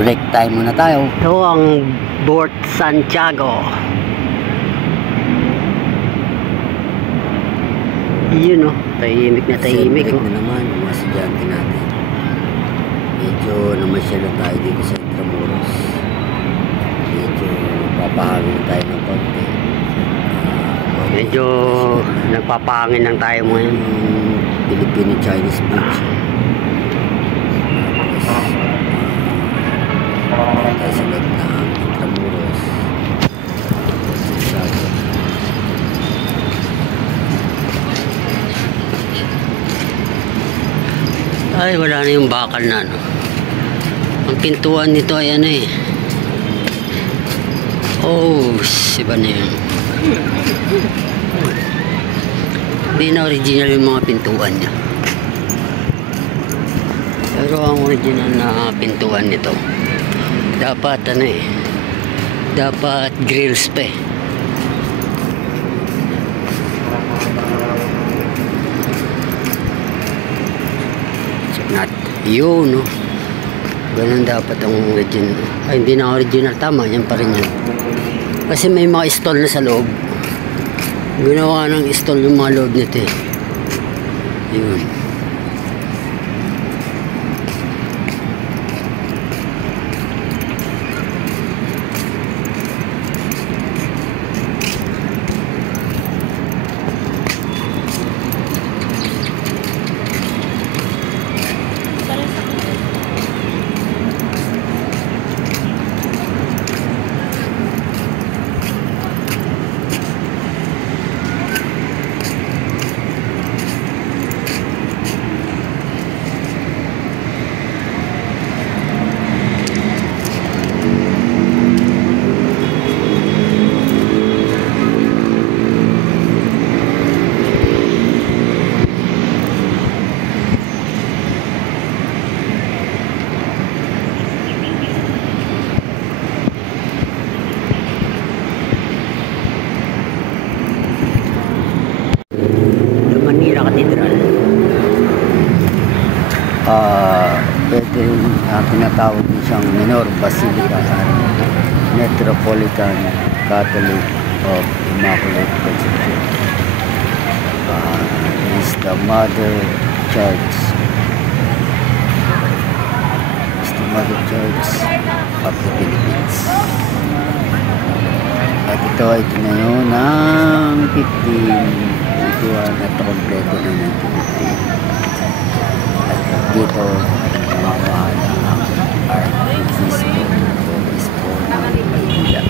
break time muna tayo. Ito ang Port Santiago. Yun, tahimik na tahimik. Break na naman yung mga estudyante natin. Medyo namasyal na tayo dito sa Intramuros. Medyo papahangin tayo ng konti. Medyo nagpapahangin lang tayo ngayon. Filipino-Chinese beach. Tayo sa loob ng Intramuros. Ay, wala na yung bakal na, no? Ang pintuan nito ay ano eh. Oh, iba na yun. Hindi na original yung mga pintuan niya. Pero ang original na pintuan nito, dapat ano eh, dapat grills pa eh. Not yun, no? Ganun dapat ang original. Ay, hindi na original. Tama, yan pa rin yun. Kasi may mga stall na sa loob. Ginawa ng stall yung mga loob nito eh. Yun. Pwede rin tinatawag din siyang Minor Basilica Metropolitan Catholic of Immaculate Conception. Is the Mother Church. Is the Mother Church of the Philippines. At ito ay tinayo ng 1581 at kompleto ng 1950. Dito namamahala ang Archbispo o Obispo ng Manila.